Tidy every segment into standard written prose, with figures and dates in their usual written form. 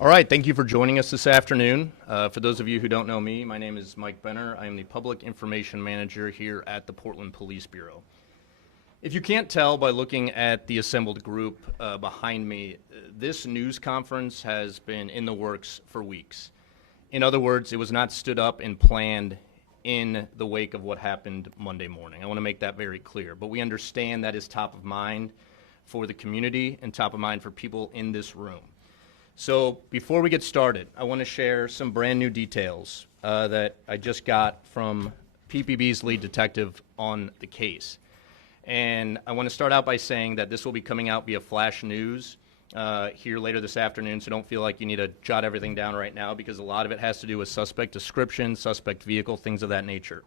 All right, thank you for joining us this afternoon. For those of you who don't know me, my name is Mike Benner. I am the Public Information Manager here at the Portland Police Bureau. If you can't tell by looking at the assembled group behind me, this news conference has been in the works for weeks. In other words, it was not stood up and planned in the wake of what happened Monday morning. I want to make that very clear, but we understand that is top of mind for the community and top of mind for people in this room. So before we get started, I want to share some brand new details that I just got from PPB's lead detective on the case. And I want to start out by saying that this will be coming out via flash news here later this afternoon, so don't feel like you need to jot everything down right now because a lot of it has to do with suspect description, suspect vehicle, things of that nature.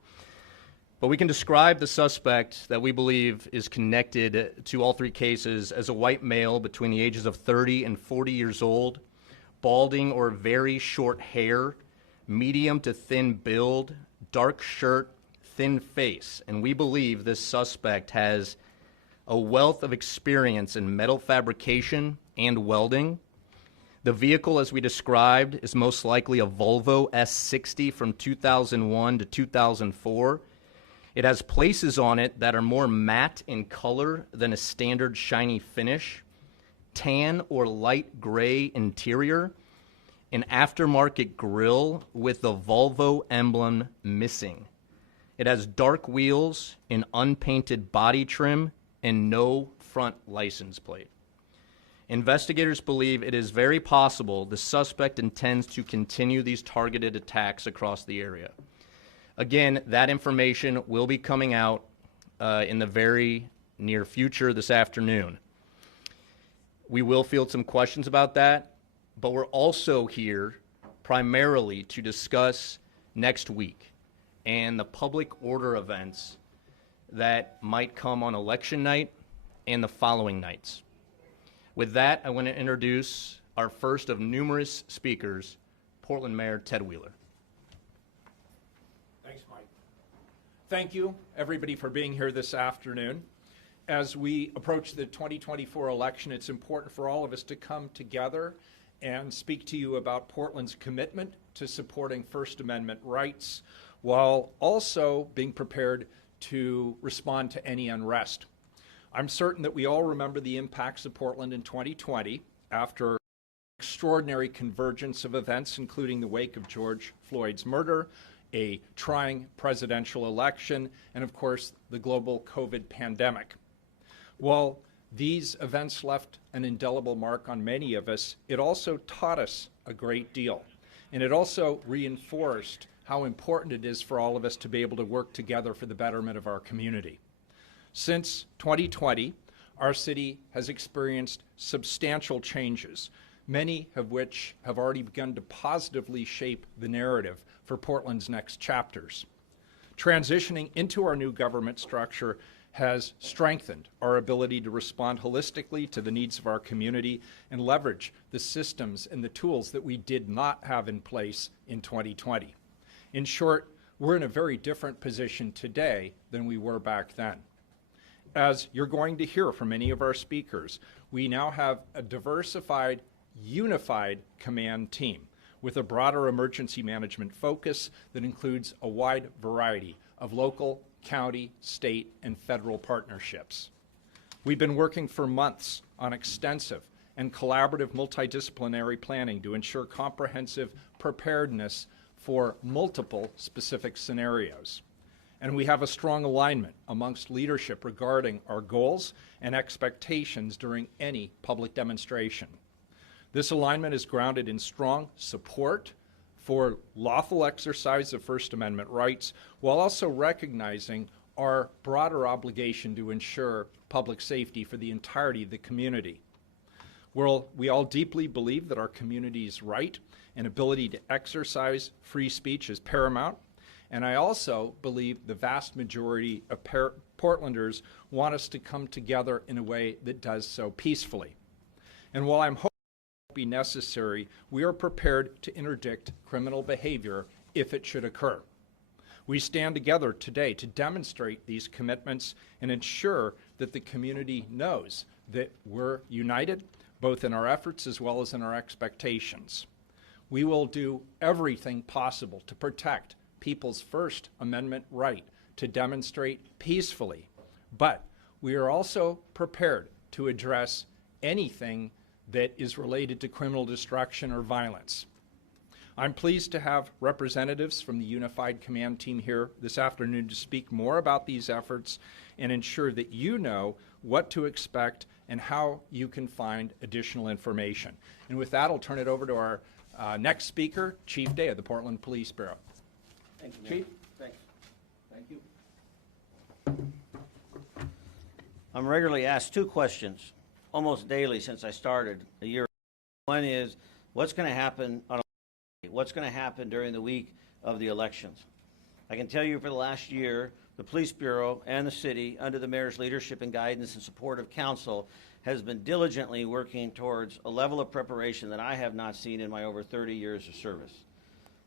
But we can describe the suspect that we believe is connected to all three cases as a white male between the ages of 30 and 40 years old, balding or very short hair, medium to thin build, dark shirt, thin face. And we believe this suspect has a wealth of experience in metal fabrication and welding. The vehicle, as we described, is most likely a Volvo S60 from 2001 to 2004. It has places on it that are more matte in color than a standard shiny finish, tan or light gray interior, an aftermarket grille with the Volvo emblem missing. It has dark wheels, an unpainted body trim, and no front license plate. Investigators believe it is very possible the suspect intends to continue these targeted attacks across the area. Again, that information will be coming out in the very near future this afternoon. We will field some questions about that, but we're also here primarily to discuss next week and the public order events that might come on election night and the following nights. With that, I want to introduce our first of numerous speakers, Portland Mayor Ted Wheeler. Thanks, Mike. Thank you, everybody, for being here this afternoon. As we approach the 2024 election, it's important for all of us to come together and speak to you about Portland's commitment to supporting First Amendment rights while also being prepared to respond to any unrest. I'm certain that we all remember the impacts of Portland in 2020 after extraordinary convergence of events, including the wake of George Floyd's murder, a trying presidential election, and of course, the global COVID pandemic. While these events left an indelible mark on many of us, it also taught us a great deal. And it also reinforced how important it is for all of us to be able to work together for the betterment of our community. Since 2020, our city has experienced substantial changes, many of which have already begun to positively shape the narrative for Portland's next chapters. Transitioning into our new government structure has strengthened our ability to respond holistically to the needs of our community and leverage the systems and the tools that we did not have in place in 2020. In short, we're in a very different position today than we were back then. As you're going to hear from many of our speakers, we now have a diversified, unified command team with a broader emergency management focus that includes a wide variety of local, county, state, and federal partnerships. We've been working for months on extensive and collaborative multidisciplinary planning to ensure comprehensive preparedness for multiple specific scenarios. And we have a strong alignment amongst leadership regarding our goals and expectations during any public demonstration. This alignment is grounded in strong support for lawful exercise of First Amendment rights, while also recognizing our broader obligation to ensure public safety for the entirety of the community. We all deeply believe that our community's right and ability to exercise free speech is paramount, and I also believe the vast majority of Portlanders want us to come together in a way that does so peacefully. And while I'm hoping it won't be necessary, we are prepared to interdict criminal behavior if it should occur. We stand together today to demonstrate these commitments and ensure that the community knows that we're united, both in our efforts as well as in our expectations. We will do everything possible to protect people's First Amendment right to demonstrate peacefully, but we are also prepared to address anything that is related to criminal destruction or violence. I'm pleased to have representatives from the Unified Command Team here this afternoon to speak more about these efforts and ensure that you know what to expect and how you can find additional information. And with that, I'll turn it over to our next speaker, Chief Day of the Portland Police Bureau. Thank you, Mayor. Chief? Thanks. Thank you. I'm regularly asked two questions almost daily since I started a year ago. One is, what's going to happen on what's going to happen during the week of the elections? I can tell you for the last year, the Police Bureau and the city, under the mayor's leadership and guidance and support of council, has been diligently working towards a level of preparation that I have not seen in my over 30 years of service.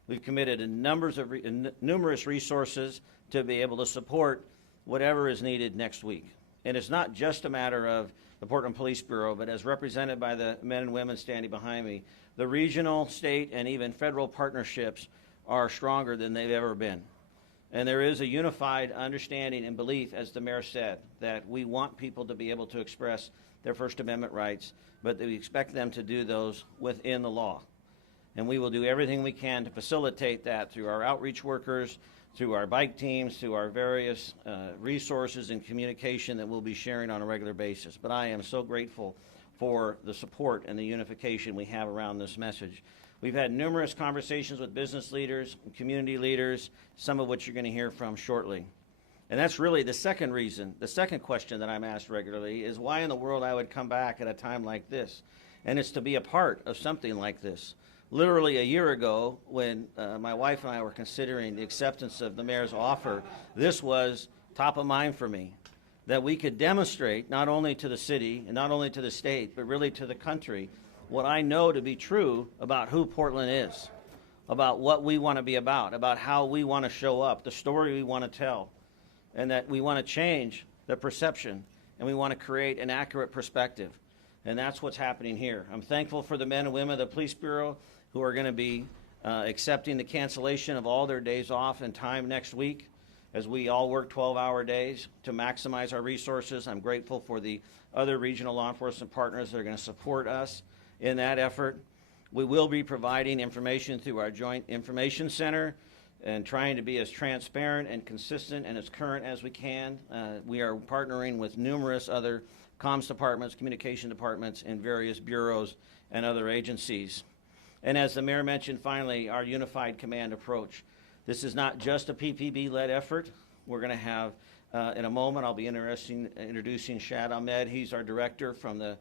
We've committed numerous resources to be able to support whatever is needed next week. And it's not just a matter of the Portland Police Bureau, but as represented by the men and women standing behind me, the regional, state, and even federal partnerships are stronger than they've ever been. And there is a unified understanding and belief, as the mayor said, that we want people to be able to express their First Amendment rights, but that we expect them to do those within the law. And we will do everything we can to facilitate that through our outreach workers, through our bike teams, through our various resources and communication that we'll be sharing on a regular basis. But I am so grateful for the support and the unification we have around this message. We've had numerous conversations with business leaders and community leaders, some of which you're going to hear from shortly. And that's really the second reason, the second question that I'm asked regularly is why in the world I would come back at a time like this. And it's to be a part of something like this. Literally a year ago, when my wife and I were considering the acceptance of the mayor's offer, this was top of mind for me, that we could demonstrate not only to the city and not only to the state, but really to the country, what I know to be true about who Portland is, about what we want to be about how we want to show up, the story we want to tell, and that we want to change the perception and we want to create an accurate perspective. And that's what's happening here. I'm thankful for the men and women of the Police Bureau who are going to be accepting the cancellation of all their days off and time next week as we all work 12-hour days to maximize our resources. I'm grateful for the other regional law enforcement partners that are going to support us in that effort. We will be providing information through our Joint Information Center and trying to be as transparent and consistent and as current as we can. We are partnering with numerous other comms departments, communication departments, and various bureaus and other agencies. And as the mayor mentioned, finally, our unified command approach. This is not just a PPB-led effort. We're going to have, in a moment, I'll be introducing Shad Ahmed. He's our director from the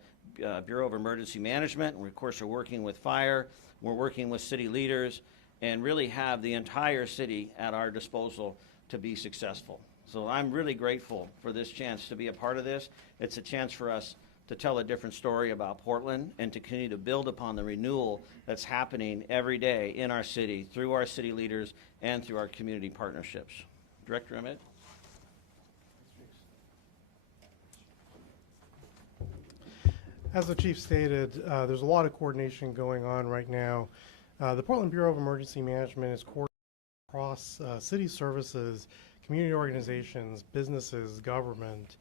Bureau of Emergency Management. We, of course, are working with fire. We're working with city leaders and really have the entire city at our disposal to be successful. So I'm really grateful for this chance to be a part of this. It's a chance for us to tell a different story about Portland and to continue to build upon the renewal that's happening every day in our city through our city leaders and through our community partnerships. Director Ahmed. As the chief stated, there's a lot of coordination going on right now. The Portland Bureau of Emergency Management is coordinating across city services, community organizations, businesses, government.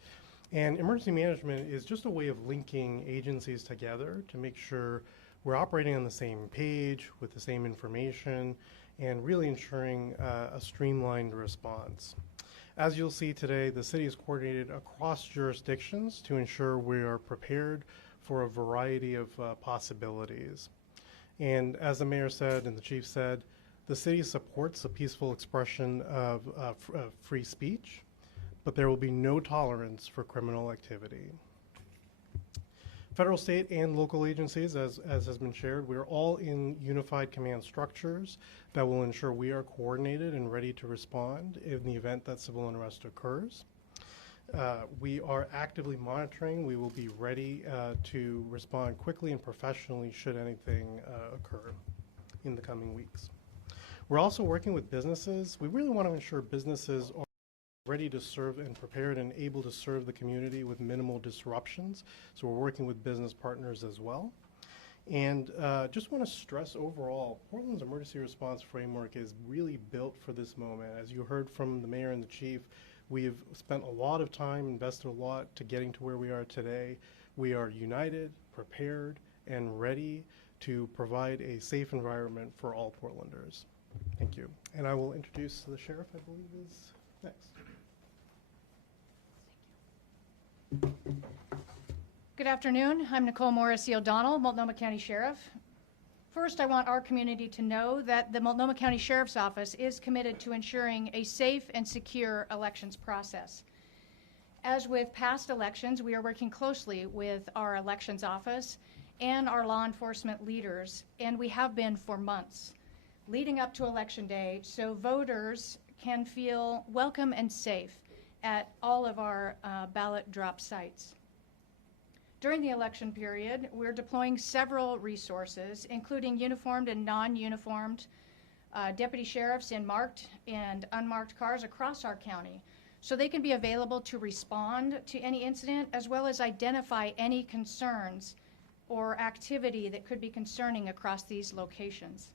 And emergency management is just a way of linking agencies together to make sure we're operating on the same page with the same information and really ensuring a streamlined response. As you'll see today, the city is coordinated across jurisdictions to ensure we are prepared for a variety of possibilities. And as the mayor said and the chief said, the city supports the peaceful expression of free speech, but there will be no tolerance for criminal activity. Federal, state, and local agencies, as has been shared, we are all in unified command structures that will ensure we are coordinated and ready to respond in the event that civil unrest occurs. We are actively monitoring. We will be ready to respond quickly and professionally should anything occur in the coming weeks. We're also working with businesses. We really want to ensure businesses are ready to serve and prepared and able to serve the community with minimal disruptions. So we're working with business partners as well. And just want to stress overall, Portland's emergency response framework is really built for this moment. As you heard from the mayor and the chief, we've spent a lot of time, invested a lot to getting to where we are today. We are united, prepared, and ready to provide a safe environment for all Portlanders. Thank you. And I will introduce the sheriff, I believe, is next. Good afternoon. I'm Nicole Morrissey O'Donnell, Multnomah County Sheriff. First, I want our community to know that the Multnomah County Sheriff's Office is committed to ensuring a safe and secure elections process. As with past elections, we are working closely with our elections office and our law enforcement leaders, and we have been for months leading up to Election Day, so voters can feel welcome and safe at all of our ballot drop sites. During the election period, we're deploying several resources, including uniformed and non-uniformed deputy sheriffs in marked and unmarked cars across our county, so they can be available to respond to any incident as well as identify any concerns or activity that could be concerning across these locations.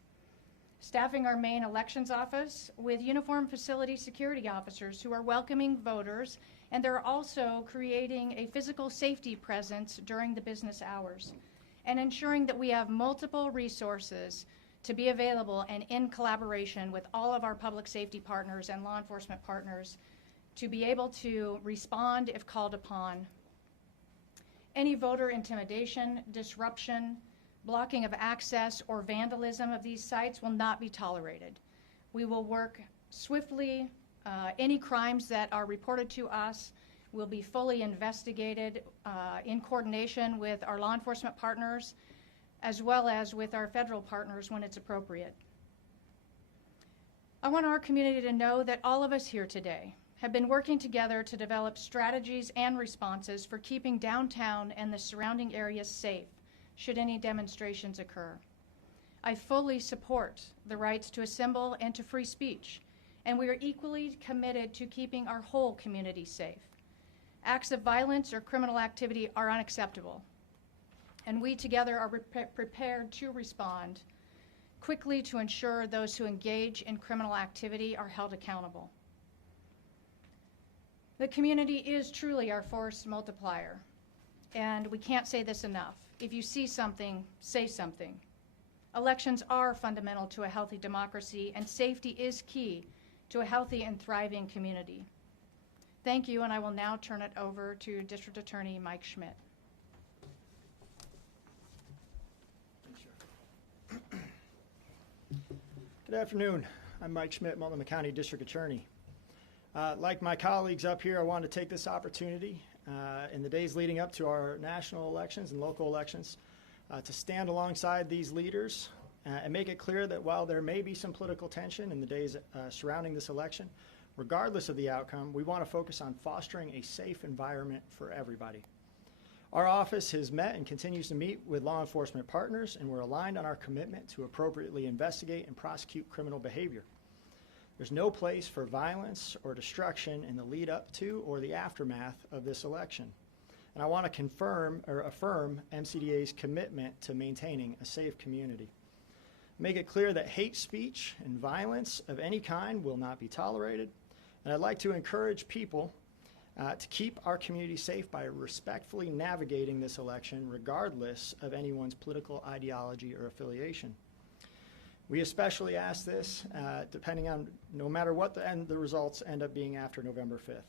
Staffing our main elections office with uniformed facility security officers who are welcoming voters, and they're also creating a physical safety presence during the business hours and ensuring that we have multiple resources to be available and in collaboration with all of our public safety partners and law enforcement partners to be able to respond if called upon. Any voter intimidation, disruption, blocking of access, or vandalism of these sites will not be tolerated. We will work swiftly. Any crimes that are reported to us will be fully investigated in coordination with our law enforcement partners as well as with our federal partners when it's appropriate. I want our community to know that all of us here today have been working together to develop strategies and responses for keeping downtown and the surrounding areas safe should any demonstrations occur. I fully support the rights to assemble and to free speech, and we are equally committed to keeping our whole community safe. Acts of violence or criminal activity are unacceptable, and we together are prepared to respond quickly to ensure those who engage in criminal activity are held accountable. The community is truly our force multiplier, and we can't say this enough. If you see something, say something. Elections are fundamental to a healthy democracy, and safety is key to a healthy and thriving community. Thank you, and I will now turn it over to District Attorney Mike Schmidt. Good afternoon. I'm Mike Schmidt, Multnomah County District Attorney. Like my colleagues up here, I want to take this opportunity in the days leading up to our national elections and local elections to stand alongside these leaders and make it clear that while there may be some political tension in the days surrounding this election, regardless of the outcome, we want to focus on fostering a safe environment for everybody. Our office has met and continues to meet with law enforcement partners, and we're aligned on our commitment to appropriately investigate and prosecute criminal behavior. There's no place for violence or destruction in the lead up to or the aftermath of this election. And I want to confirm or affirm MCDA's commitment to maintaining a safe community. Make it clear that hate speech and violence of any kind will not be tolerated. And I'd like to encourage people to keep our community safe by respectfully navigating this election regardless of anyone's political ideology or affiliation. We especially ask this depending on no matter what the results end up being after November 5th.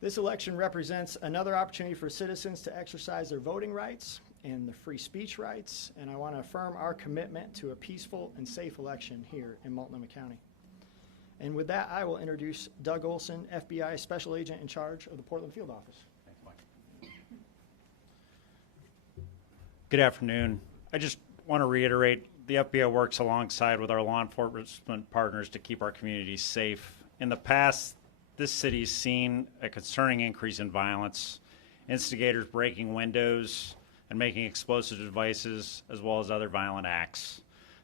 This election represents another opportunity for citizens to exercise their voting rights and the free speech rights, and I want to affirm our commitment to a peaceful and safe election here in Multnomah County. And with that, I will introduce Doug Olson, FBI Special Agent in charge of the Portland Field Office. Thanks, Mike. Good afternoon. I just want to reiterate the FBI works alongside with our law enforcement partners to keep our communities safe. In the past, this city's seen a concerning increase in violence, instigators breaking windows and making explosive devices, as well as other violent acts.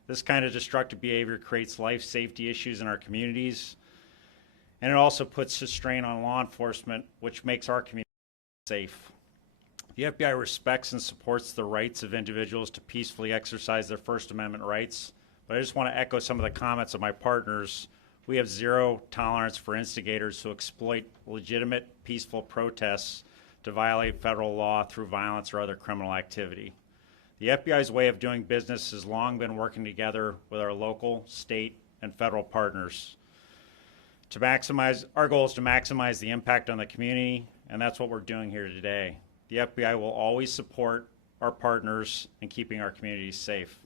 This kind of destructive behavior creates life safety issues in our communities, and it also puts a strain on law enforcement, which makes our community safe. The FBI respects and supports the rights of individuals to peacefully exercise their First Amendment rights, but I just want to echo some of the comments of my partners. We have zero tolerance for instigators who exploit legitimate, peaceful protests to violate federal law through violence or other criminal activity. The FBI's way of doing business has long been working together with our local, state, and federal partners. Our goal is to maximize the impact on the community, and that's what we're doing here today. The FBI will always support our partners in keeping our communities safe.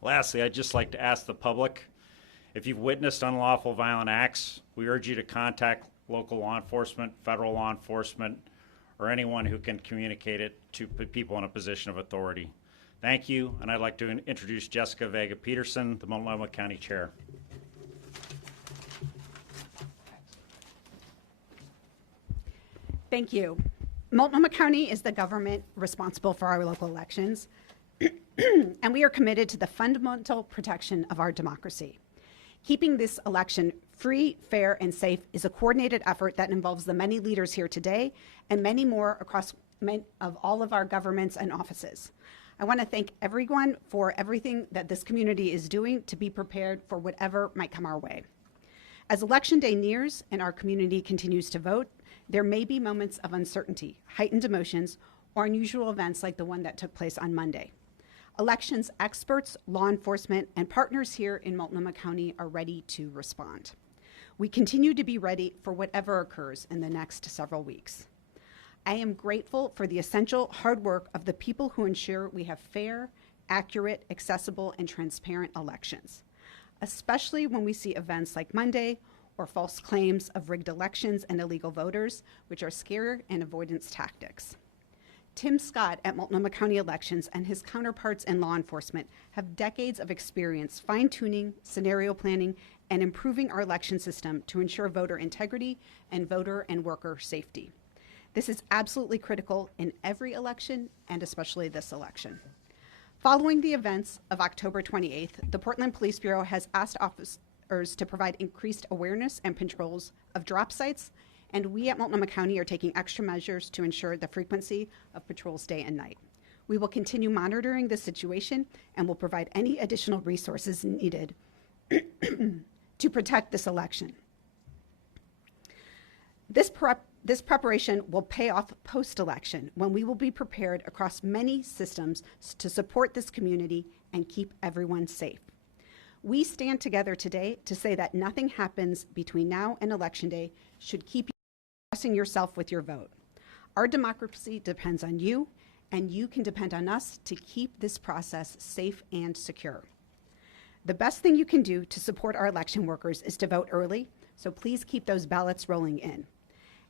Lastly, I'd just like to ask the public, if you've witnessed unlawful violent acts, we urge you to contact local law enforcement, federal law enforcement, or anyone who can communicate it to people in a position of authority. Thank you, and I'd like to introduce Jessica Vega Peterson, the Multnomah County Chair. Thank you. Multnomah County is the government responsible for our local elections, and we are committed to the fundamental protection of our democracy. Keeping this election free, fair, and safe is a coordinated effort that involves the many leaders here today and many more across all of our governments and offices. I want to thank everyone for everything that this community is doing to be prepared for whatever might come our way. As Election Day nears and our community continues to vote, there may be moments of uncertainty, heightened emotions, or unusual events like the one that took place on Monday. Elections experts, law enforcement, and partners here in Multnomah County are ready to respond. We continue to be ready for whatever occurs in the next several weeks. I am grateful for the essential hard work of the people who ensure we have fair, accurate, accessible, and transparent elections, especially when we see events like Monday or false claims of rigged elections and illegal voters, which are scare and avoidance tactics. Tim Scott at Multnomah County Elections and his counterparts in law enforcement have decades of experience fine-tuning, scenario planning, and improving our election system to ensure voter integrity and voter and worker safety. This is absolutely critical in every election, and especially this election. Following the events of October 28th, the Portland Police Bureau has asked officers to provide increased awareness and patrols of drop sites, and we at Multnomah County are taking extra measures to ensure the frequency of patrols day and night. We will continue monitoring the situation and will provide any additional resources needed to protect this election. This preparation will pay off post-election when we will be prepared across many systems to support this community and keep everyone safe. We stand together today to say that nothing happens between now and Election Day should keep you expressing yourself with your vote. Our democracy depends on you, and you can depend on us to keep this process safe and secure. The best thing you can do to support our election workers is to vote early, so please keep those ballots rolling in.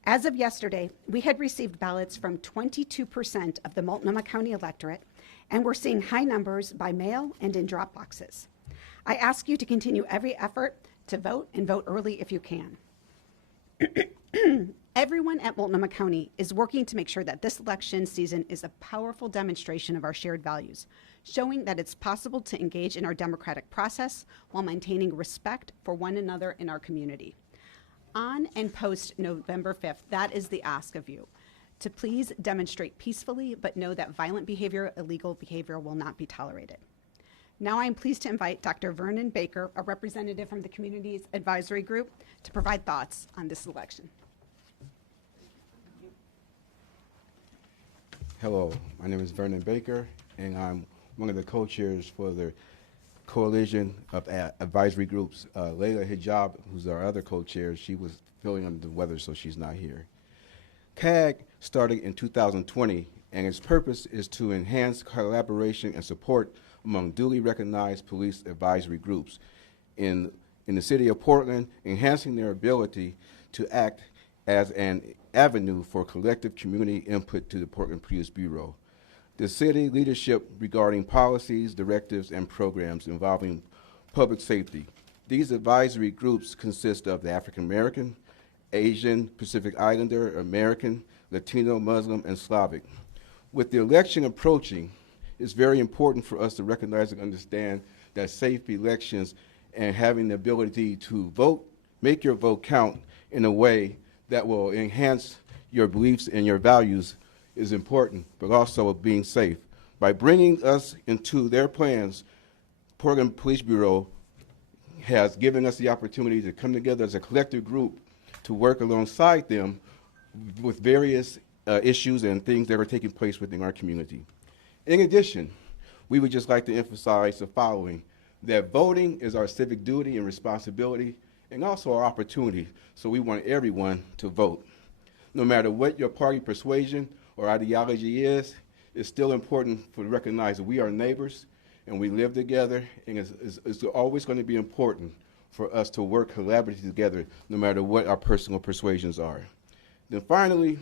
As of yesterday, we had received ballots from 22% of the Multnomah County electorate, and we're seeing high numbers by mail and in drop boxes. I ask you to continue every effort to vote and vote early if you can. Everyone at Multnomah County is working to make sure that this election season is a powerful demonstration of our shared values, showing that it's possible to engage in our democratic process while maintaining respect for one another in our community. On and post November 5th, that is the ask of you, to please demonstrate peacefully, but know that violent behavior, illegal behavior will not be tolerated. Now I am pleased to invite Dr. Vernon Baker, a representative from the Communities Advisory Group, to provide thoughts on this election. Hello, my name is Vernon Baker, and I'm one of the co-chairs for the Coalition of Advisory Groups. Layla Hijab, who's our other co-chair, she was feeling under the weather, so she's not here. CAG started in 2020, and its purpose is to enhance collaboration and support among duly recognized police advisory groups in the city of Portland, enhancing their ability to act as an avenue for collective community input to the Portland Police Bureau. The city leadership regarding policies, directives, and programs involving public safety. These advisory groups consist of the African American, Asian, Pacific Islander, American, Latino, Muslim, and Slavic. With the election approaching, it's very important for us to recognize and understand that safe elections and having the ability to vote make your vote count in a way that will enhance your beliefs and your values is important, but also of being safe. By bringing us into their plans, Portland Police Bureau has given us the opportunity to come together as a collective group to work alongside them with various issues and things that are taking place within our community. In addition, we would just like to emphasize the following, that voting is our civic duty and responsibility and also our opportunity, so we want everyone to vote. No matter what your party persuasion or ideology is, it's still important to recognize that we are neighbors and we live together, and it's always going to be important for us to work collaboratively together no matter what our personal persuasions are. Then finally,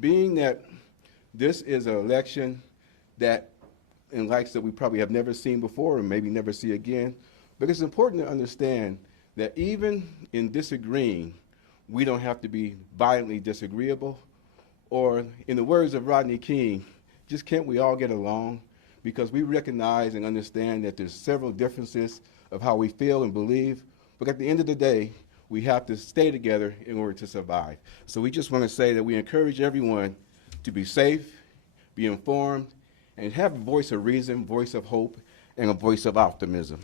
being that this is an election that in likes that we probably have never seen before and maybe never see again, but it's important to understand that even in disagreeing, we don't have to be violently disagreeable, or in the words of Rodney King, just can't we all get along? Because we recognize and understand that there's several differences of how we feel and believe, but at the end of the day, we have to stay together in order to survive. So we just want to say that we encourage everyone to be safe, be informed, and have a voice of reason, voice of hope, and a voice of optimism.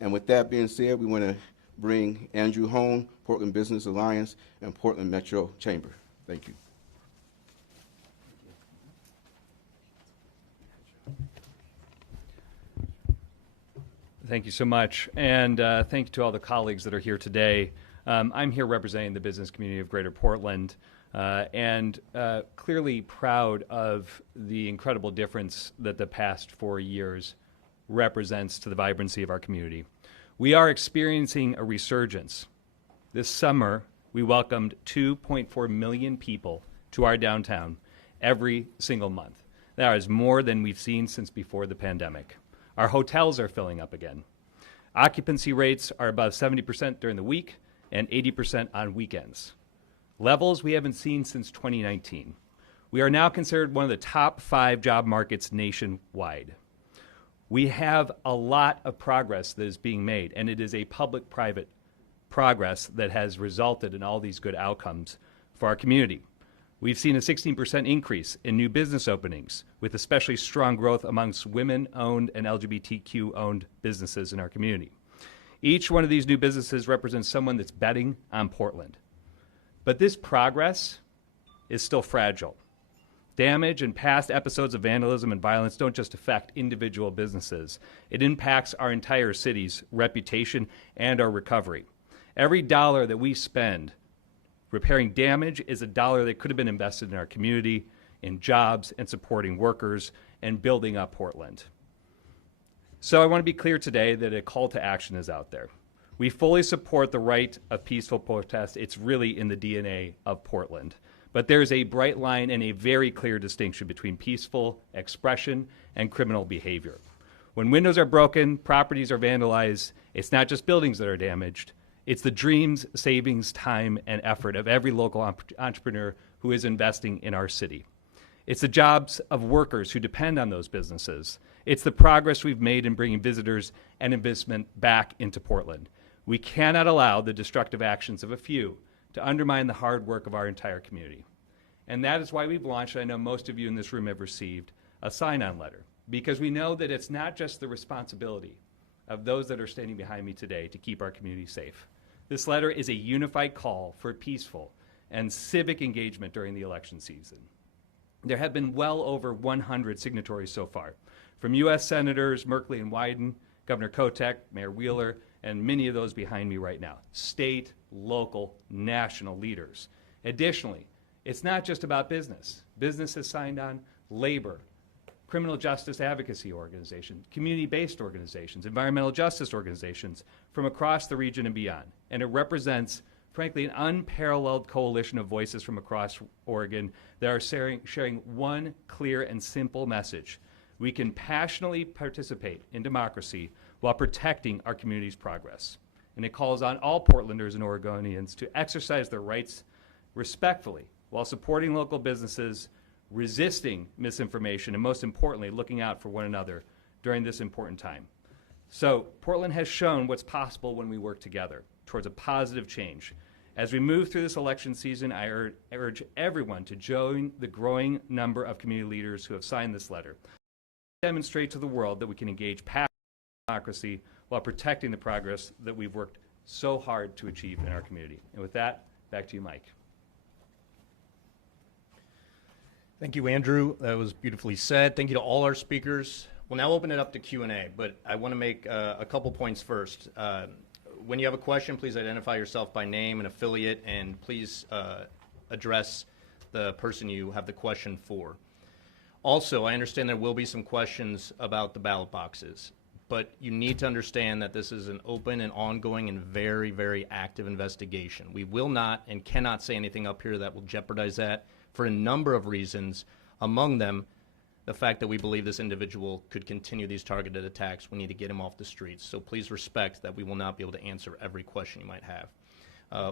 And with that being said, we want to bring Andrew Hone, Portland Business Alliance, and Portland Metro Chamber. Thank you. Thank you so much, and thank you to all the colleagues that are here today. I'm here representing the business community of Greater Portland, and clearly proud of the incredible difference that the past 4 years represents to the vibrancy of our community. We are experiencing a resurgence. This summer, we welcomed 2.4 million people to our downtown every single month. That is more than we've seen since before the pandemic. Our hotels are filling up again. Occupancy rates are above 70% during the week and 80% on weekends. Levels we haven't seen since 2019. We are now considered one of the top 5 job markets nationwide. We have a lot of progress that is being made, and it is a public-private progress that has resulted in all these good outcomes for our community. We've seen a 16% increase in new business openings, with especially strong growth amongst women-owned and LGBTQ-owned businesses in our community. Each one of these new businesses represents someone that's betting on Portland. But this progress is still fragile. Damage and past episodes of vandalism and violence don't just affect individual businesses. It impacts our entire city's reputation and our recovery. Every dollar that we spend repairing damage is a dollar that could have been invested in our community, in jobs and supporting workers, and building up Portland. So I want to be clear today that a call to action is out there. We fully support the right of peaceful protest. It's really in the DNA of Portland. But there's a bright line and a very clear distinction between peaceful expression and criminal behavior. When windows are broken, properties are vandalized, it's not just buildings that are damaged, it's the dreams, savings, time, and effort of every local entrepreneur who is investing in our city. It's the jobs of workers who depend on those businesses. It's the progress we've made in bringing visitors and investment back into Portland. We cannot allow the destructive actions of a few to undermine the hard work of our entire community. And that is why we've launched, I know most of you in this room have received, a sign-on letter, because we know that it's not just the responsibility of those that are standing behind me today to keep our community safe. This letter is a unified call for peaceful and civic engagement during the election season. There have been well over 100 signatories so far, from U.S. Senators Merkley and Wyden, Governor Kotek, Mayor Wheeler, and many of those behind me right now, state, local, national leaders. Additionally, it's not just about business. Business has signed on, labor, criminal justice advocacy organizations, community-based organizations, environmental justice organizations from across the region and beyond. And it represents, frankly, an unparalleled coalition of voices from across Oregon that are sharing one clear and simple message. We can passionately participate in democracy while protecting our community's progress. And it calls on all Portlanders and Oregonians to exercise their rights respectfully while supporting local businesses, resisting misinformation, and most importantly, looking out for one another during this important time. So Portland has shown what's possible when we work together. towards a positive change. As we move through this election season, I urge everyone to join the growing number of community leaders who have signed this letter. Demonstrate to the world that we can engage past democracy while protecting the progress that we've worked so hard to achieve in our community. And with that, back to you, Mike. Thank you, Andrew. That was beautifully said. Thank you to all our speakers. We'll now open it up to Q&A, but I want to make a couple points first. When you have a question, please identify yourself by name and affiliate, and please address the person you have the question for. Also, I understand there will be some questions about the ballot boxes, but you need to understand that this is an open and ongoing and very, very active investigation. We will not and cannot say anything up here that will jeopardize that for a number of reasons, among them the fact that we believe this individual could continue these targeted attacks. We need to get him off the streets. So please respect that we will not be able to answer every question you might have.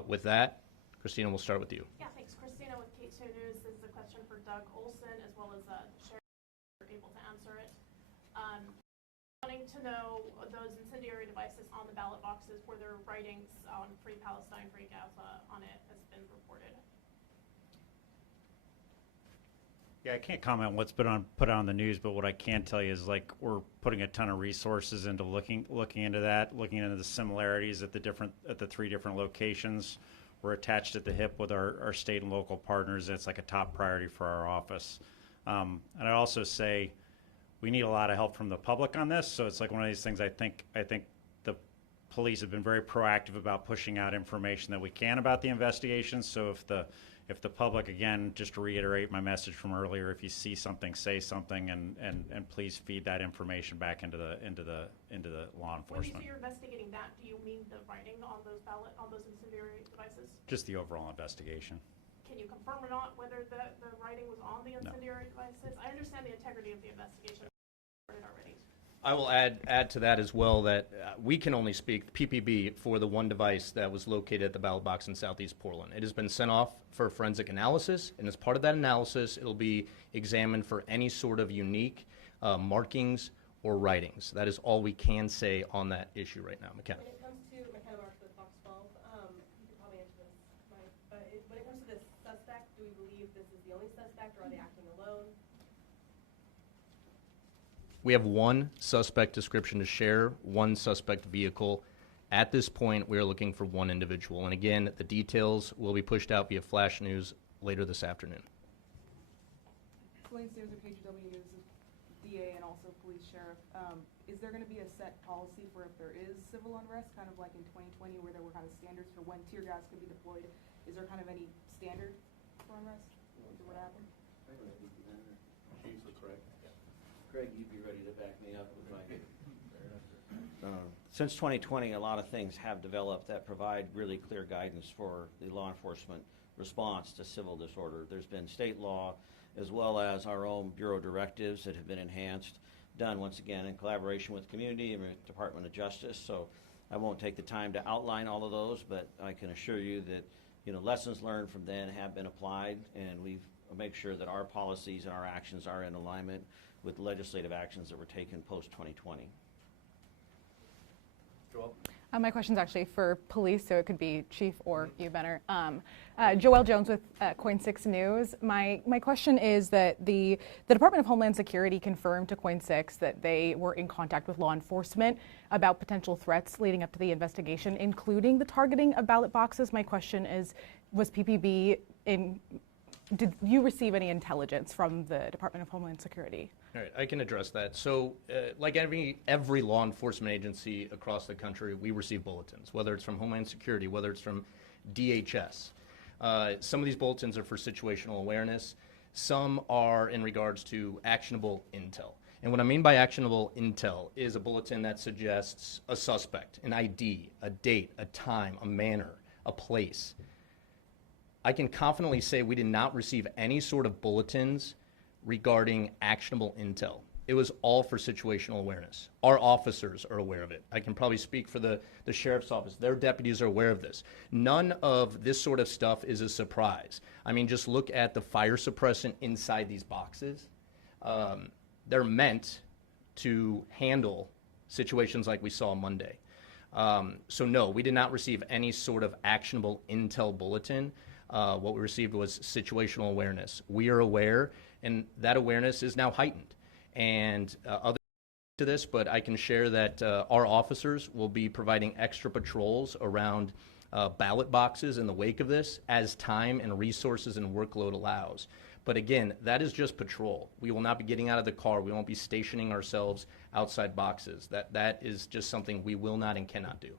With that, Christina, we'll start with you. Yeah, thanks. Christina with K2 News. This is a question for Doug Olson, as well as Sheriff, if you're able to answer it. Wanting to know those incendiary devices on the ballot boxes, were there writings on Free Palestine, Free Gaza on it, has been reported? Yeah, I can't comment on what's been put on the news, but what I can tell you is like we're putting a ton of resources into looking into that, looking into the similarities at the 3 different locations. We're attached at the hip with our state and local partners. It's like a top priority for our office. And I'd also say we need a lot of help from the public on this. So it's like one of these things I think the police have been very proactive about pushing out information that we can about the investigation. So if the public, again, just to reiterate my message from earlier, if you see something, say something, and please feed that information back into the law enforcement. When you say you're investigating that, do you mean the writing on those incendiary devices? Just the overall investigation. Can you confirm or not whether the writing was on the incendiary devices? I understand the integrity of the investigation already. I will add to that as well that we can only speak PPB for the one device that was located at the ballot box in Southeast Portland. It has been sent off for forensic analysis, and as part of that analysis, it'll be examined for any sort of unique markings or writings. That is all we can say on that issue right now. McKenna. When it comes to McKenna Marks with Fox 12, you could probably answer this, Mike, but when it comes to this suspect, do we believe this is the only suspect, or are they acting alone? We have one suspect description to share, one suspect vehicle. At this point, we are looking for one individual. And again, the details will be pushed out via flash news later this afternoon. Blaine Sears of KGW News, DA and also police sheriff. Is there going to be a set policy for if there is civil unrest, kind of like in 2020 where there were kind of standards for when tear gas could be deployed? Is there kind of any standard for unrest? Is it what happened? Chiefs are correct. Greg, you'd be ready to back me up with my. Since 2020, a lot of things have developed that provide really clear guidance for the law enforcement response to civil disorder. There's been state law as well as our own bureau directives that have been enhanced, done once again in collaboration with community and with Department of Justice. So I won't take the time to outline all of those, but I can assure you that lessons learned from then have been applied, and we've made sure that our policies and our actions are in alignment with legislative actions that were taken post-2020. Joel? My question is actually for police, so it could be Chief or you, Benner. Joelle Jones with Coin 6 News. My question is that the Department of Homeland Security confirmed to Coin 6 that they were in contact with law enforcement about potential threats leading up to the investigation, including the targeting of ballot boxes. My question is, was PPB did you receive any intelligence from the Department of Homeland Security? All right, I can address that. So like every law enforcement agency across the country, we receive bulletins, whether it's from Homeland Security, whether it's from DHS. Some of these bulletins are for situational awareness. Some are in regards to actionable intel. And what I mean by actionable intel is a bulletin that suggests a suspect, an ID, a date, a time, a manner, a place. I can confidently say we did not receive any sort of bulletins regarding actionable intel. It was all for situational awareness. Our officers are aware of it. I can probably speak for the sheriff's office. Their deputies are aware of this. None of this sort of stuff is a surprise. I mean, just look at the fire suppressant inside these boxes. They're meant to handle situations like we saw Monday. So no, we did not receive any sort of actionable intel bulletin. What we received was situational awareness. We are aware, and that awareness is now heightened. And other to this, but I can share that our officers will be providing extra patrols around ballot boxes in the wake of this as time and resources and workload allows. But again, that is just patrol. We will not be getting out of the car. We won't be stationing ourselves outside boxes. That is just something we will not and cannot do.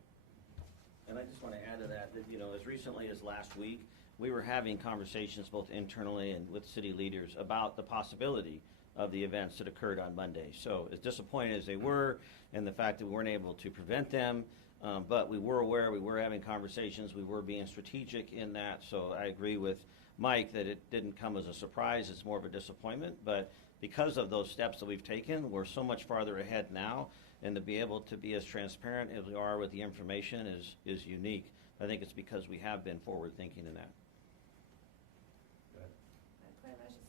And I just want to add to that, as recently as last week, we were having conversations both internally and with city leaders about the possibility of the events that occurred on Monday. So as disappointed as they were, and the fact that we weren't able to prevent them, but we were aware, we were having conversations, we were being strategic in that. So I agree with Mike that it didn't come as a surprise, it's more of a disappointment, but because of those steps that we've taken, we're so much farther ahead now, and to be able to be as transparent as we are with the information is unique. I think it's because we have been forward thinking in that.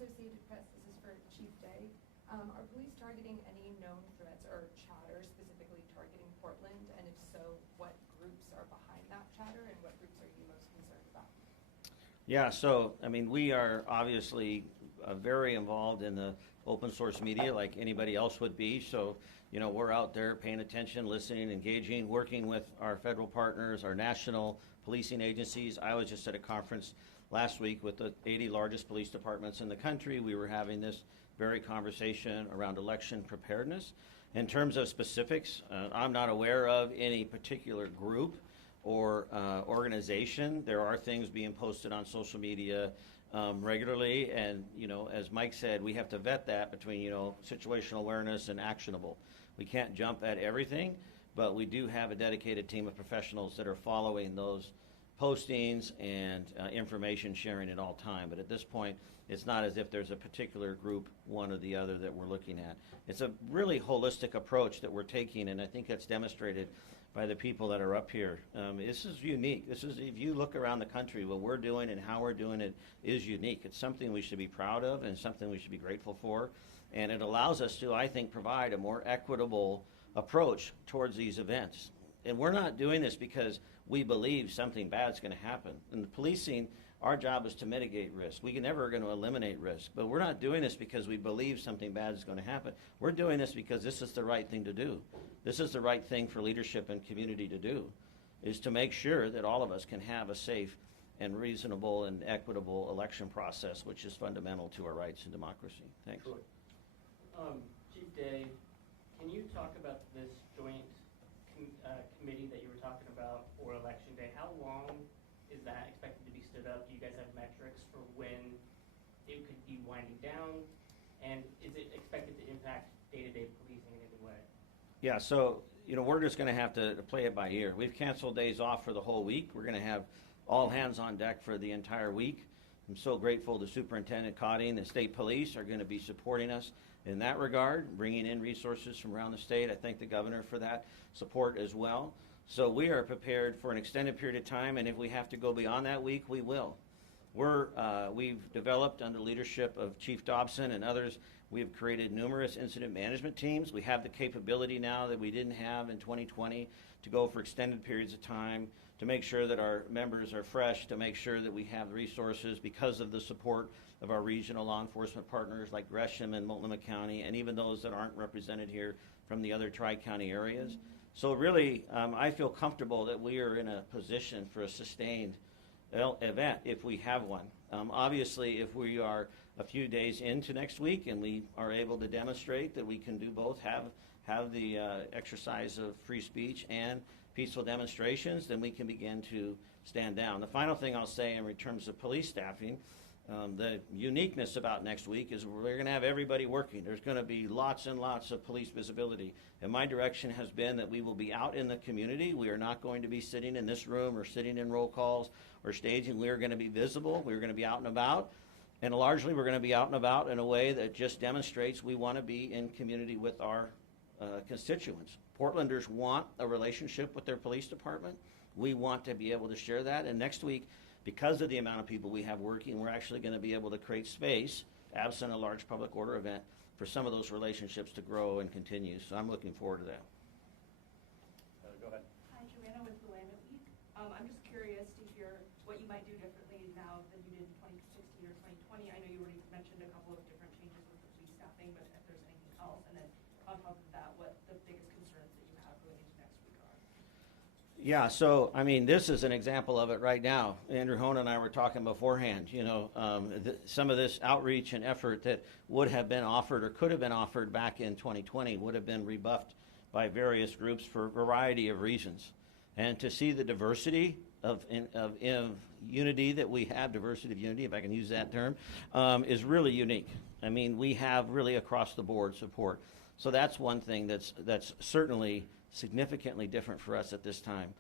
Associated Press, this is for Chief Day. Are police targeting any known threats or chatter specifically targeting Portland? And if so, what groups are behind that chatter and what groups are you most concerned about? Yeah, so, we are obviously very involved in the open source media like anybody else would be. So, we're out there paying attention, listening, engaging, working with our federal partners, our national policing agencies. I was just at a conference last week with the 80 largest police departments in the country. We were having this very conversation around election preparedness. In terms of specifics, I'm not aware of any particular group or organization. There are things being posted on social media regularly, and as Mike said, we have to vet that between situational awareness and actionable. We can't jump at everything, but we do have a dedicated team of professionals that are following those postings and information sharing at all time. But at this point, it's not as if there's a particular group, one or the other, that we're looking at. It's a really holistic approach that we're taking, and I think that's demonstrated by the people that are up here. This is unique. If you look around the country, what we're doing and how we're doing it is unique. It's something we should be proud of and something we should be grateful for. And it allows us to, I think, provide a more equitable approach towards these events. And we're not doing this because we believe something bad is going to happen. In the policing, our job is to mitigate risk. We can never going to eliminate risk, but we're not doing this because we believe something bad is going to happen. We're doing this because this is the right thing to do. This is the right thing for leadership and community to do, is to make sure that all of us can have a safe and reasonable and equitable election process, which is fundamental to our rights and democracy. Thanks. Chief Day, can you talk about this joint committee that you were talking about for Election Day? How long is that expected to be stood up? Do you guys have metrics for when it could be winding down? And is it expected to impact day-to-day policing in any way? Yeah, so, we're just going to have to play it by ear. We've canceled days off for the whole week. We're going to have all hands on deck for the entire week. I'm so grateful to Superintendent Cotting and the state police are going to be supporting us in that regard, bringing in resources from around the state. I thank the governor for that support as well. So we are prepared for an extended period of time, and if we have to go beyond that week, we will. We've developed under leadership of Chief Dobson and others, we have created numerous incident management teams. We have the capability now that we didn't have in 2020 to go for extended periods of time, to make sure that our members are fresh, to make sure that we have the resources because of the support of our regional law enforcement partners like Gresham and Multnomah County, and even those that aren't represented here from the other Tri-County areas. So really, I feel comfortable that we are in a position for a sustained event if we have one. Obviously, if we are a few days into next week and we are able to demonstrate that we can do both, have the exercise of free speech and peaceful demonstrations, then we can begin to stand down. The final thing I'll say in terms of police staffing, the uniqueness about next week is we're going to have everybody working. There's going to be lots and lots of police visibility. And my direction has been that we will be out in the community. We are not going to be sitting in this room or sitting in roll calls or staging. We are going to be visible. We're going to be out and about. And largely we're going to be out and about in a way that just demonstrates we want to be in community with our constituents. Portlanders want a relationship with their police department. We want to be able to share that. And next week, because of the amount of people we have working, we're actually going to be able to create space, absent a large public order event, for some of those relationships to grow and continue. So I'm looking forward to that. Go ahead. Hi, Joanna with Willamette League. I'm just curious to hear what you might do differently now than you did in 2016 or 2020. I know you already mentioned a couple of different changes with the police staffing, but if there's anything else, and then on top of that, what the biggest concerns that you have going into next week are. Yeah, so, I mean, this is an example of it right now. Andrew Hone and I were talking beforehand, you know, some of this outreach and effort that would have been offered or could have been offered back in 2020 would have been rebuffed by various groups for a variety of reasons. And to see the diversity of unity that we have, diversity of unity, if I can use that term, is really unique. I mean, we have really across the board support. So that's one thing that's certainly significantly different for us at this time.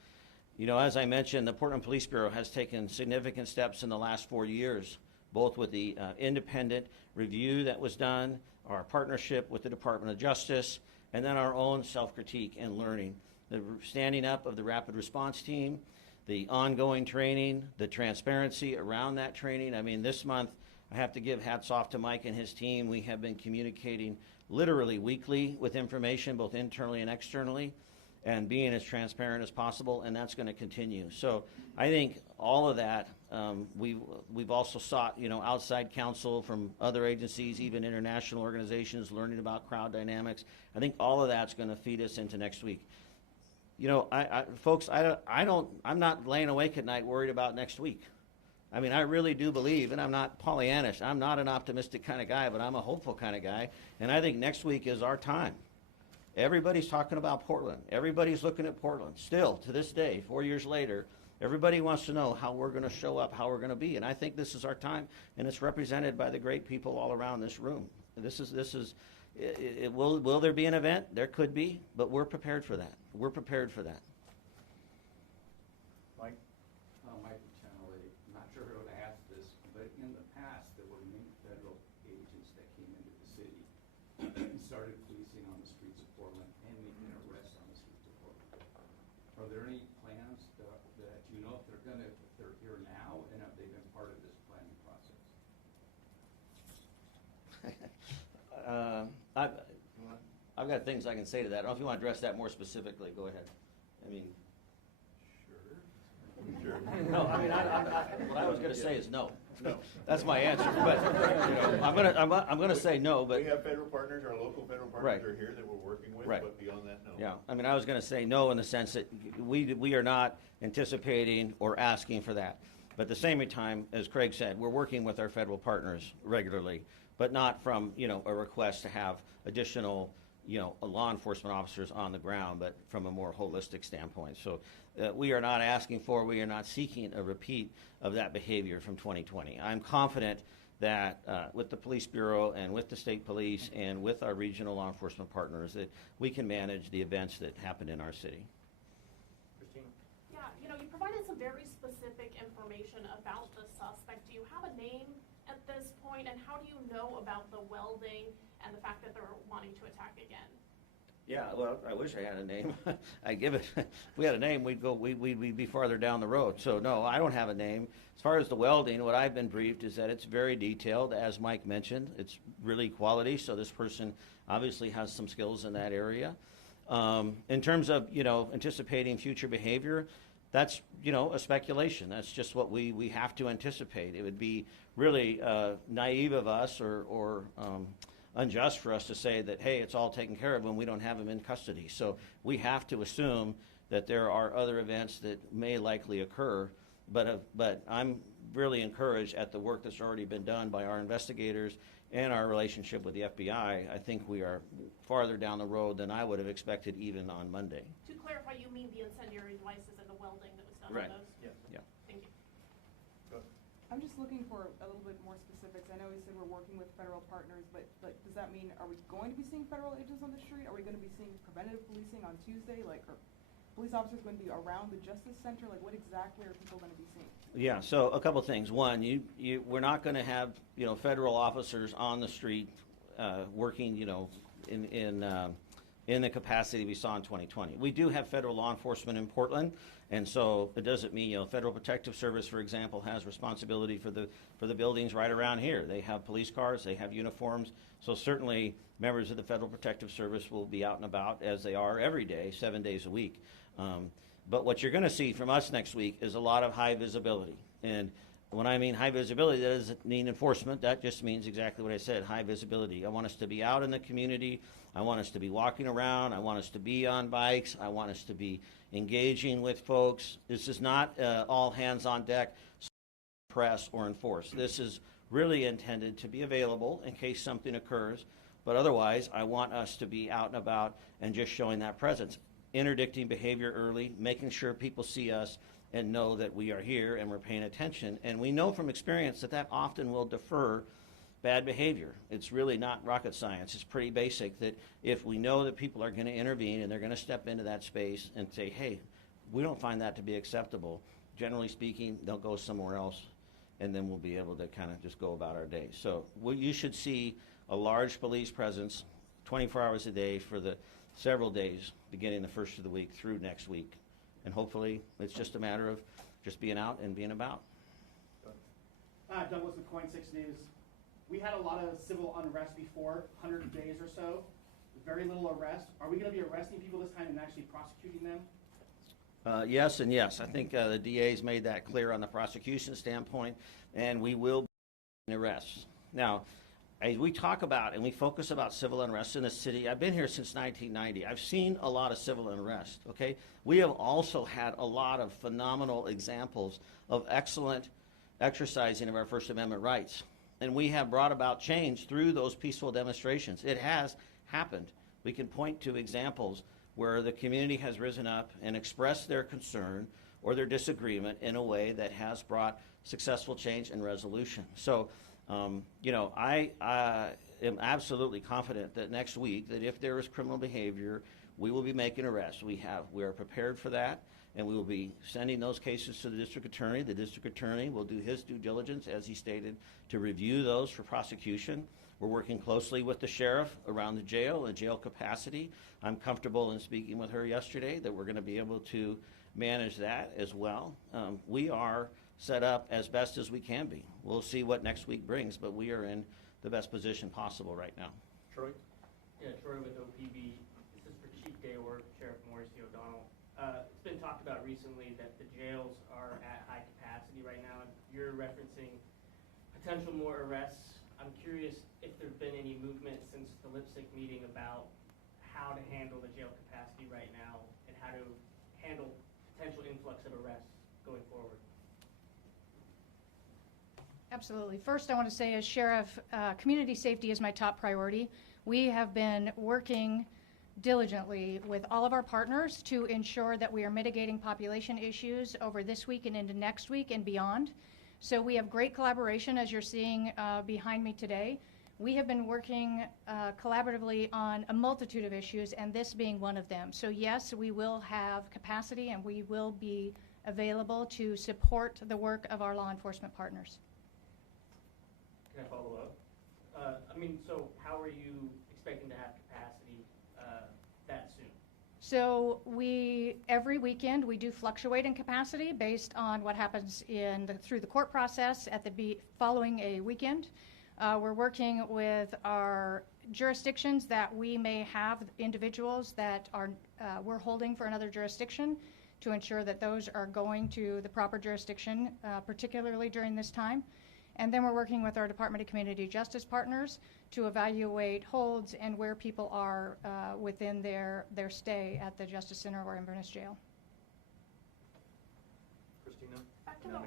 You know, as I mentioned, the Portland Police Bureau has taken significant steps in the last 4 years, both with the independent review that was done, our partnership with the Department of Justice, and then our own self-critique and learning. The standing up of the rapid response team, the ongoing training, the transparency around that training. I mean, this month, I have to give hats off to Mike and his team. We have been communicating literally weekly with information, both internally and externally, and being as transparent as possible, and that's going to continue. So I think all of that, we've also sought, you know, outside counsel from other agencies, even international organizations, learning about crowd dynamics. I think all of that's going to feed us into next week. You know, folks, I'm not laying awake at night worried about next week. I mean, I really do believe, and I'm not Pollyannish, I'm not an optimistic kind of guy, but I'm a hopeful kind of guy, and I think next week is our time. Everybody's talking about Portland. Everybody's looking at Portland. Still, to this day, 4 years later, everybody wants to know how we're going to show up, how we're going to be, and I think this is our time, and it's represented by the great people all around this room. Will there be an event? There could be, but we're prepared for that. We're prepared for that. Mike? Mike with Channel 8. I'm not sure how to ask this, but in the past, there were many federal agents that came into the city and started policing on the streets of Portland and making arrests on the streets of Portland. Are there any plans that you know if they're here now, and have they been part of this planning process? I've got things I can say to that. I don't know if you want to address that more specifically. Go ahead. I mean, Sure. no. I mean, what I was going to say is no. No, that's my answer. But you know, I'm going to say no. But we have federal partners. Our local federal partners are here that we're working with. Right. But beyond that, no. Yeah. I mean, I was going to say no in the sense that we are not anticipating or asking for that. But at the same time, as Craig said, we're working with our federal partners regularly, but not from, you know, a request to have additional, you know, law enforcement officers on the ground, but from a more holistic standpoint. So we are not asking for, we are not seeking a repeat of that behavior from 2020. I'm confident that with the Police Bureau and with the state police and with our regional law enforcement partners that we can manage the events that happen in our city. Yeah, you know, you provided some very specific information about the suspect. Do you have a name at this point, and how do you know about the welding and the fact that they're wanting to attack again? Yeah, well, I wish I had a name. I'd give it. If we had a name, we'd be farther down the road. So no, I don't have a name. As far as the welding, what I've been briefed is that it's very detailed, as Mike mentioned. It's really quality, so this person obviously has some skills in that area. In terms of, you know, anticipating future behavior, that's, you know, a speculation. That's just what we have to anticipate. It would be really naive of us or unjust for us to say that, hey, it's all taken care of when we don't have him in custody. So we have to assume that there are other events that may likely occur, but I'm really encouraged at the work that's already been done by our investigators and our relationship with the FBI. I think we are farther down the road than I would have expected even on Monday. To clarify, you mean the incendiary devices and the welding that was done Right. on those? Yeah. Thank you. I'm just looking for a little bit more specifics. I know you said we're working with federal partners, but does that mean, are we going to be seeing federal agents on the street? Are we going to be seeing preventative policing on Tuesday? Like, are police officers going to be around the Justice Center? Like, what exactly are people going to be seeing? Yeah, so a couple things. One, we're not going to have, you know, federal officers on the street working, you know, in the capacity we saw in 2020. We do have federal law enforcement in Portland, and so it doesn't mean, you know, Federal Protective Service, for example, has responsibility for the buildings right around here. They have police cars, they have uniforms, so certainly members of the Federal Protective Service will be out and about as they are every day, 7 days a week. But what you're going to see from us next week is a lot of high visibility. And when I mean high visibility, that doesn't mean enforcement. That just means exactly what I said, high visibility. I want us to be out in the community. I want us to be walking around. I want us to be on bikes. I want us to be engaging with folks. This is not all hands on deck, press or enforce. This is really intended to be available in case something occurs. But otherwise, I want us to be out and about and just showing that presence. Interdicting behavior early, making sure people see us and know that we are here and we're paying attention. And we know from experience that that often will defer bad behavior. It's really not rocket science. It's pretty basic that if we know that people are going to intervene and they're going to step into that space and say, hey, we don't find that to be acceptable, generally speaking, they'll go somewhere else, and then we'll be able to kind of just go about our day. So you should see a large police presence 24 hours a day for the several days, beginning the first of the week through next week. And hopefully, it's just a matter of just being out and being about. Douglas with Coin 6 News. We had a lot of civil unrest before, 100 days or so, very little arrest. Are we going to be arresting people this time and actually prosecuting them? Yes and yes. I think the DA's made that clear on the prosecution standpoint, and we will be arrests. Now, as we talk about and we focus about civil unrest in the city, I've been here since 1990. I've seen a lot of civil unrest, okay? We have also had a lot of phenomenal examples of excellent exercising of our First Amendment rights. And we have brought about change through those peaceful demonstrations. It has happened. We can point to examples where the community has risen up and expressed their concern or their disagreement in a way that has brought successful change and resolution. So, I am absolutely confident that next week, that if there is criminal behavior, we will be making arrests. We are prepared for that, and we will be sending those cases to the district attorney. The district attorney will do his due diligence, as he stated, to review those for prosecution. We're working closely with the sheriff around the jail and jail capacity. I'm comfortable in speaking with her yesterday that we're going to be able to manage that as well. We are set up as best as we can be. We'll see what next week brings, but we are in the best position possible right now. Troy? Yeah, Troy with OPB. This is for Chief Day or Sheriff Morrissey O'Donnell. It's been talked about recently that the jails are at high capacity right now, and you're referencing potential more arrests. I'm curious if there's been any movement since the Lipstick meeting about how to handle the jail capacity right now and how to handle potential influx of arrests going forward. Absolutely. First, I want to say as sheriff, community safety is my top priority. We have been working diligently with all of our partners to ensure that we are mitigating population issues over this week and into next week and beyond. So we have great collaboration, as you're seeing behind me today. We have been working collaboratively on a multitude of issues, and this being one of them. So yes, we will have capacity and we will be available to support the work of our law enforcement partners. Can I follow up? So how are you expecting to have capacity that soon? So every weekend, we do fluctuate in capacity based on what happens through the court process following a weekend. We're working with our jurisdictions that we may have individuals that we're holding for another jurisdiction to ensure that those are going to the proper jurisdiction, particularly during this time. And then we're working with our Department of Community Justice partners to evaluate holds and where people are within their stay at the Justice Center or Inverness Jail. Christina? Back to the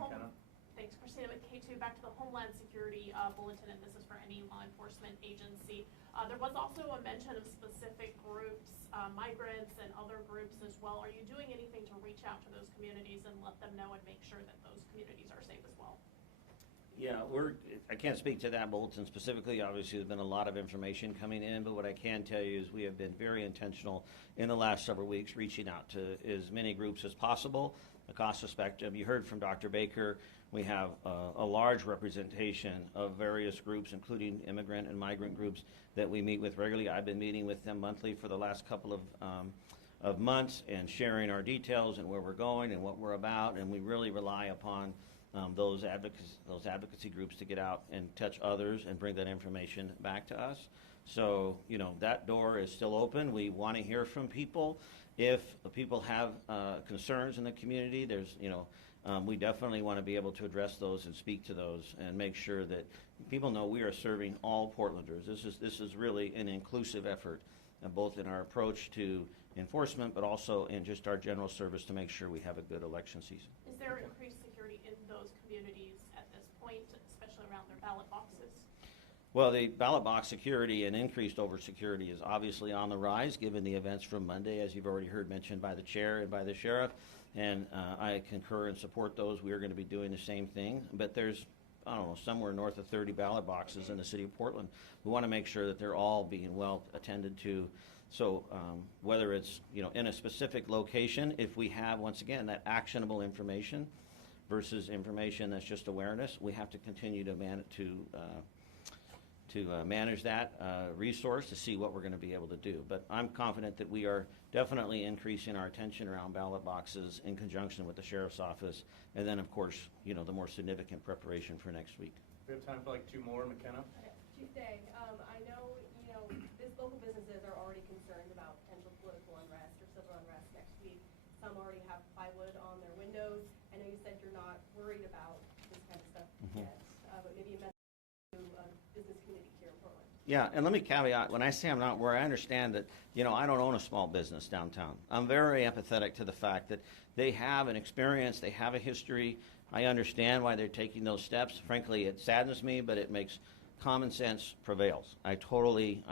Thanks, Christina with K2. Back to the Homeland Security Bulletin, and this is for any law enforcement agency. There was also a mention of specific groups, migrants and other groups as well. Are you doing anything to reach out to those communities and let them know and make sure that those communities are safe as well? Yeah, I can't speak to that bulletin specifically. Obviously, there's been a lot of information coming in, but what I can tell you is we have been very intentional in the last several weeks reaching out to as many groups as possible across the spectrum. You heard from Dr. Baker. We have a large representation of various groups, including immigrant and migrant groups that we meet with regularly. I've been meeting with them monthly for the last couple of months and sharing our details and where we're going and what we're about, and we really rely upon those advocacy groups to get out and touch others and bring that information back to us. So, that door is still open. We want to hear from people, If people have concerns in the community, we definitely want to be able to address those and speak to those and make sure that people know we are serving all Portlanders. This is really an inclusive effort, both in our approach to enforcement, but also in just our general service to make sure we have a good election season. Is there increased security in those communities at this point, especially around their ballot boxes? Well, the ballot box security and increased over security is obviously on the rise given the events from Monday, as you've already heard mentioned by the chair and by the sheriff. And I concur and support those. We are going to be doing the same thing. But there's, I don't know, somewhere north of 30 ballot boxes in the city of Portland. We want to make sure that they're all being well attended to. So whether it's in a specific location, if we have, once again, that actionable information versus information that's just awareness, we have to continue to manage that resource to see what we're going to be able to do. But I'm confident that we are definitely increasing our attention around ballot boxes in conjunction with the sheriff's office, and then, of course, the more significant preparation for next week. We have time for like 2 more, McKenna. Chief Day, I know, local businesses are already concerned about potential political unrest or civil unrest next week. Some already have plywood on their windows. I know you said you're not worried about this kind of stuff yet, but maybe a message to business community here in Portland. Yeah, and let me caveat, when I say I'm not worried, I understand that, I don't own a small business downtown. I'm very empathetic to the fact that they have an experience, they have a history. I understand why they're taking those steps. Frankly, it saddens me, but it makes common sense prevails. I totally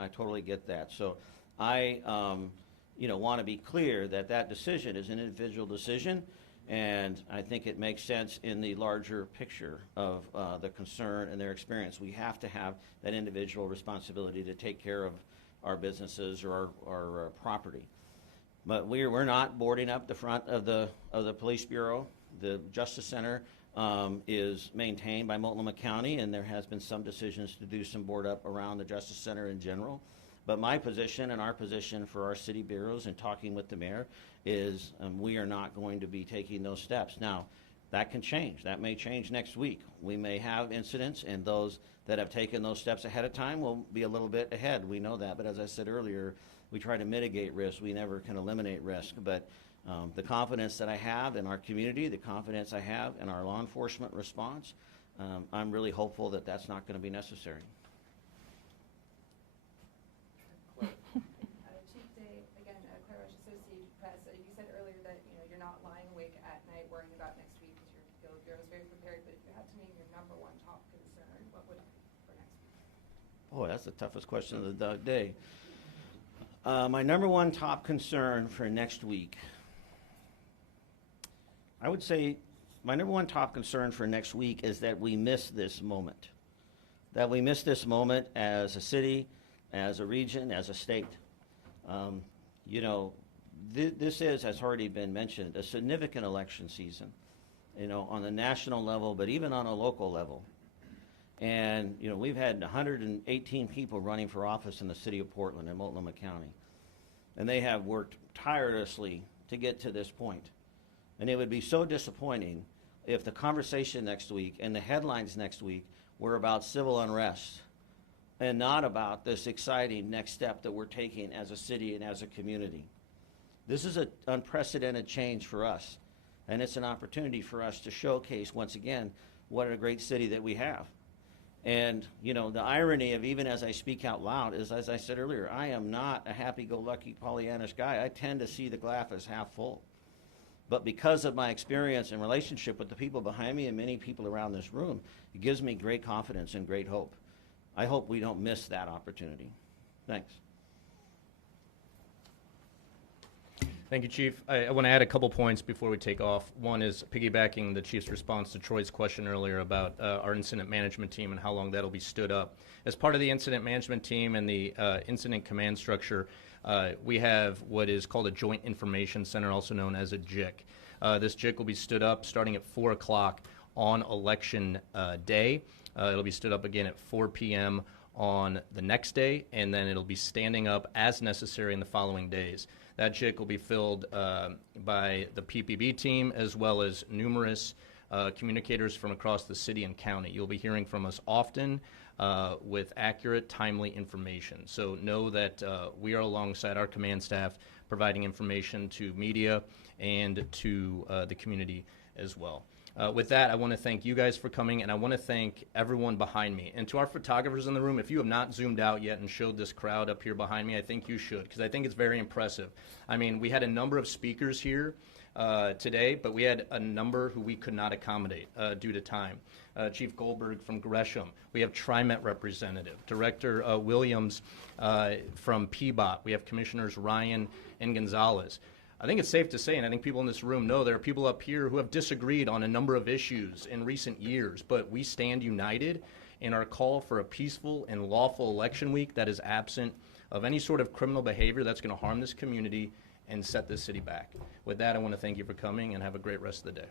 get that. So I, want to be clear that that decision is an individual decision, and I think it makes sense in the larger picture of the concern and their experience. We have to have that individual responsibility to take care of our businesses or our property. But we're not boarding up the front of the police bureau. The Justice Center is maintained by Multnomah County, and there has been some decisions to do some board up around the Justice Center in general. But my position and our position for our city bureaus and talking with the mayor is we are not going to be taking those steps. Now, that can change. That may change next week. We may have incidents, and those that have taken those steps ahead of time will be a little bit ahead. We know that. But as I said earlier, we try to mitigate risk. We never can eliminate risk. But the confidence that I have in our community, the confidence I have in our law enforcement response, I'm really hopeful that that's not going to be necessary. Chief Day, again, Claire Rush, Associated Press. You said earlier that you're not lying awake at night worrying about next week because your bureau is very prepared. But if you had to name your #1 top concern, what would it be for next week? Oh, that's the toughest question of the day. My #1 top concern for next week, I would say my #1 top concern for next week is that we miss this moment. That we miss this moment as a city, as a region, as a state. This is, has already been mentioned, a significant election season, on the national level, but even on a local level. And, we've had 118 people running for office in the city of Portland and Multnomah County. And they have worked tirelessly to get to this point. And it would be so disappointing if the conversation next week and the headlines next week were about civil unrest and not about this exciting next step that we're taking as a city and as a community. This is an unprecedented change for us, and it's an opportunity for us to showcase once again what a great city that we have. And, the irony of even as I speak out loud is, as I said earlier, I am not a happy-go-lucky Pollyannish guy. I tend to see the glass as half full. But because of my experience and relationship with the people behind me and many people around this room, it gives me great confidence and great hope. I hope we don't miss that opportunity. Thanks. Thank you, Chief. I want to add a couple points before we take off. One is piggybacking the Chief's response to Troy's question earlier about our incident management team and how long that'll be stood up. As part of the incident management team and the incident command structure, we have what is called a Joint Information Center, also known as a JIC. This JIC will be stood up starting at 4 o'clock on election day. It'll be stood up again at 4 p.m. on the next day, and then it'll be standing up as necessary in the following days. That JIC will be filled by the PPB team as well as numerous communicators from across the city and county. You'll be hearing from us often with accurate, timely information. So know that we are alongside our command staff, providing information to media and to the community as well. With that, I want to thank you guys for coming, and I want to thank everyone behind me. And to our photographers in the room, if you have not zoomed out yet and showed this crowd up here behind me, I think you should, because I think it's very impressive. I mean, we had a number of speakers here today, but we had a number who we could not accommodate due to time. Chief Goldberg from Gresham. We have TriMet representative. Director Williams from PBOT. We have Commissioners Ryan and Gonzalez. I think it's safe to say, and I think people in this room know, there are people up here who have disagreed on a number of issues in recent years, but we stand united in our call for a peaceful and lawful election week that is absent of any sort of criminal behavior that's going to harm this community and set this city back. With that, I want to thank you for coming and have a great rest of the day.